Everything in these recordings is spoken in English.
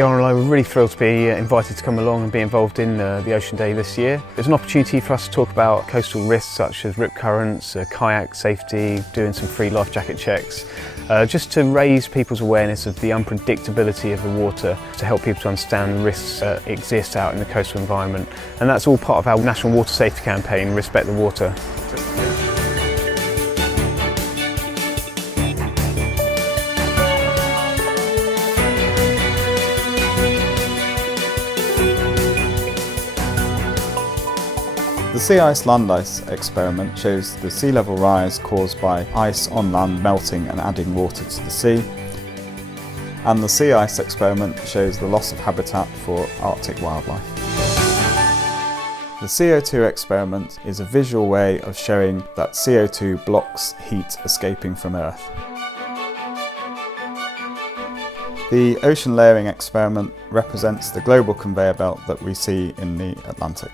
the RNLI, we're really thrilled to be invited to come along and be involved in the Ocean Day this year. It's an opportunity for us to talk about coastal risks such as rip currents, kayak safety, doing some free life jacket checks, just to raise people's awareness of the unpredictability of the water, to help people to understand the risks that exist out in the coastal environment. And that's all part of our National Water Safety campaign, Respect the Water. The sea ice land ice experiment shows the sea level rise caused by ice on land melting and adding water to the sea. And the sea ice experiment shows the loss of habitat for Arctic wildlife. The CO2 experiment is a visual way of showing that CO2 blocks heat escaping from Earth. The ocean layering experiment represents the global conveyor belt that we see in the Atlantic.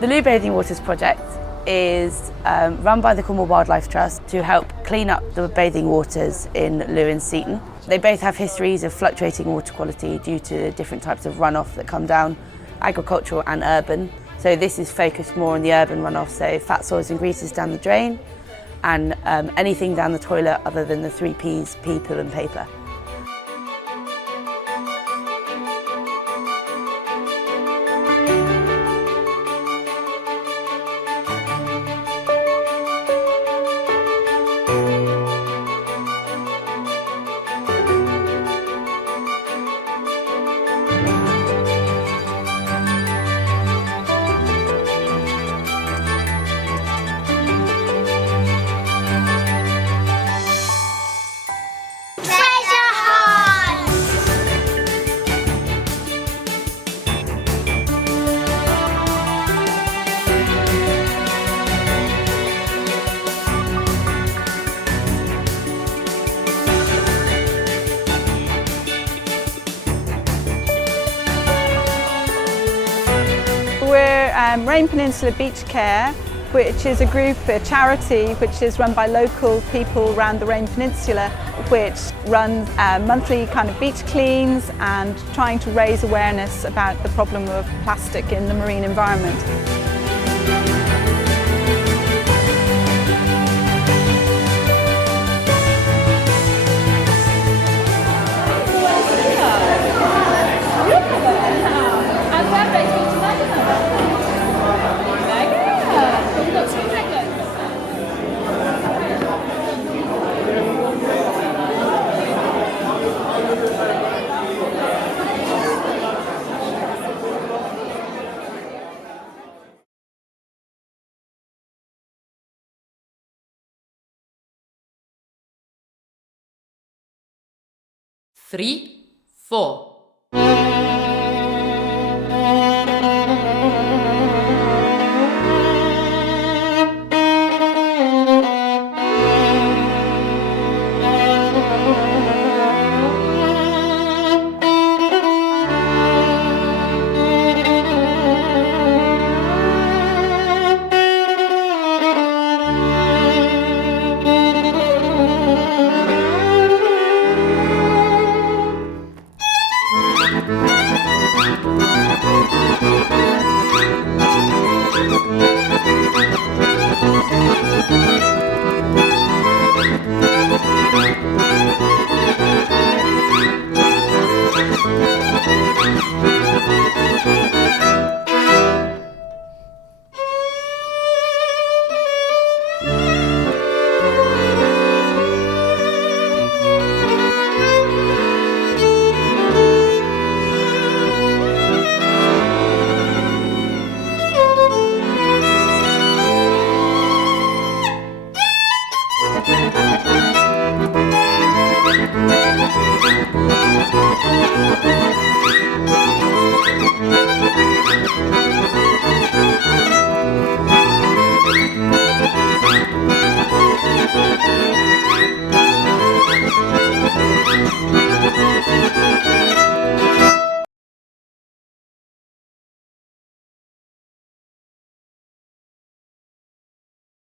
The Looe Bathing Waters project is run by the Cornwall Wildlife Trust to help clean up the bathing waters in Looe and Seaton. They both have histories of fluctuating water quality due to different types of runoff that come down, agricultural and urban. So this is focused more on the urban runoff, so fat soils and greases down the drain and anything down the toilet other than the 3 Ps, pee, poo and paper. Rame Peninsula Beach Care, which is a charity which is run by local people around the Rame Peninsula, which runs monthly kind of beach cleans and trying to raise awareness about the problem of plastic in the marine environment. Three, 4.